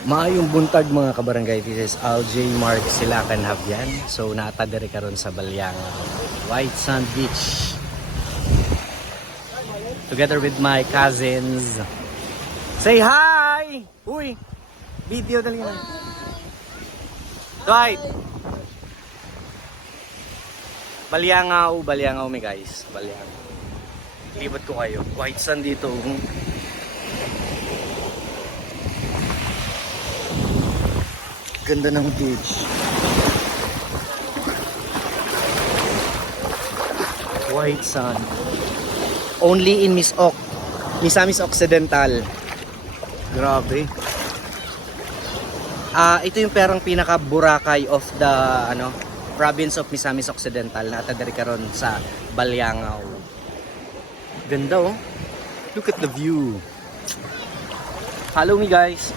Maayong buntag mga kabarangay, this is LJ Mark Silakan Habyan. So naatadari karon sa Balyang White Sand Beach together with my cousins. Say hi! Uy! Video dali na. Dwight! Balyangaw mi guys. Balyangaw. Libat ko kayo. White sand dito. Ganda ng beach. White sand. Only in Misamis Occidental. Grabe. Ito yung perang pinaka Boracay of the province of Misamis Occidental na atadari karon sa Balyangaw. Ganda oh. Look at the view. Follow me guys.